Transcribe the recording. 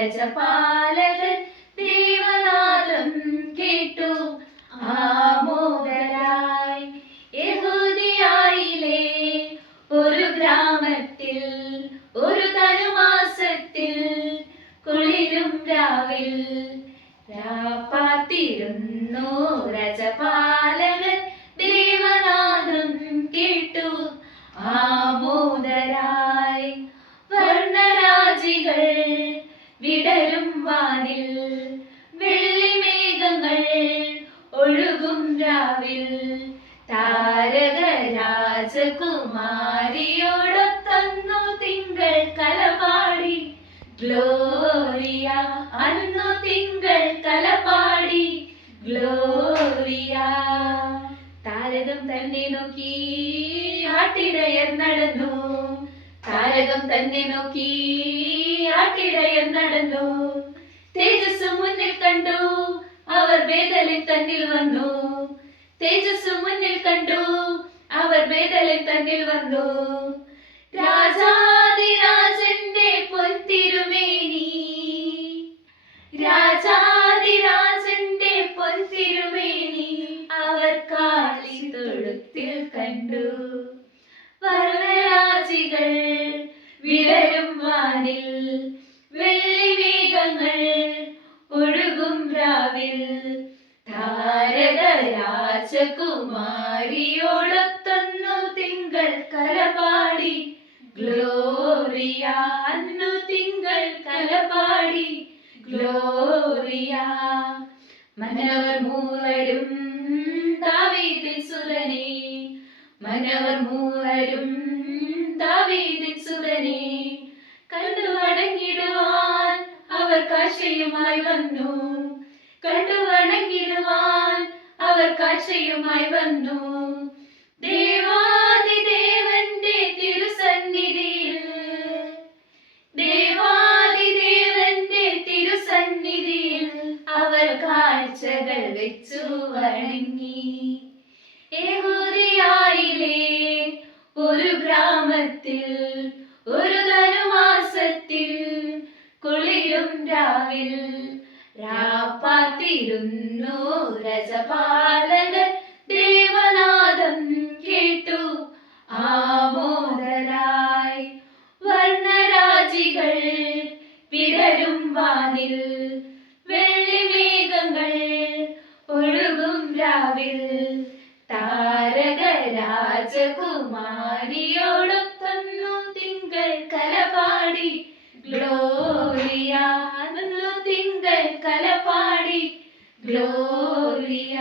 രജപാലകൻ ദൈവനാദം കേട്ടു ആമോദരായി. യഹൂദിയായിലെ ഒരു ഗ്രാമത്തിൽ ഒരു ധനുമാസത്തിൽ കുളിരും രാവിൽ രാപ്പാത്തിരുന്നു രജപാലകൻ ദൈവനാദം കേട്ടു ആമോദരായി. വർണ്ണരാജികൾ വിടരും വാനിൽ വെള്ളിമേഘങ്ങൾ ഒഴുകും രാവിൽ താരക രാജകുമാരിയോടൊത്തന്നു തിങ്കൾ കലപാടി ഗ്ലോറിയ. അന്നു തിങ്കൾ കലപാടി ഗ്ലോറിയ. താരകം തന്നെ നോക്കി ആട്ടിടയർ നടന്നു. താരകം തന്നെ നോക്കി ആട്ടിടയർ നടന്നു. തേജസ് മുന്നിൽ കണ്ടു അവർ ബേഥലേം തന്നിൽ വന്നു. തേജസ് മുന്നിൽ കണ്ടു അവർ ബേഥലേം തന്നിൽ വന്നു. രാജാധിരാജന്റെ പൊൻതിരുമേനി രാജാധിരാജന്റെ പൊൻതിരുമേനി അവർ കാളിത്തൊഴുത്തിൽ കണ്ടു. വർണ്ണരാജികൾ വിടരും വാനിൽ വെള്ളിമേഘങ്ങൾ ഒഴുകും രാവിൽ താരക രാജകുമാരിയോടൊത്തൊന്നു തിങ്കൾ കലപാടി ഗ്ലോറിയ. അന്നു തിങ്കൾ കലപാടി ഗ്ലോറിയ. മനവർ മൂവരും ദാവീദിൻ സുതനേ. മനവർ മൂവരും ദാവീദിൻ സുതനേ. കണ്ടു വണങ്ങിടുവാൻ അവർ കാഴ്ചയുമായി വന്നു. കണ്ടു വണങ്ങിടുവാൻ അവർ കാഴ്ചയുമായി വന്നു. ദേവാദിദേവന്റെ തിരുസന്നിധിയിൽ ദേവാദിദേവന്റെ തിരുസന്നിധിയിൽ അവർ കാഴ്ചകൾ വെച്ചു വണങ്ങി. യഹൂദിയായിലെ ഒരു ഗ്രാമത്തിൽ ഒരു ധനുമാസത്തിൽ കുളിരും രാവിൽ രാപ്പാത്തിരുന്നു രജപാലകൻ ദൈവനാദം കേട്ടു ആമോദരായി. വർണ്ണരാജികൾ വിടരും വാനിൽ വെള്ളിമേഘങ്ങൾ ഒഴുകും രാവിൽ താരക രാജകുമാരിയോടൊത്തൊന്നു തിങ്കൾ കലപാടി ഗ്ലോറിയ. അന്നു തിങ്കൾ കലപാടി ഗ്ലോറിയ.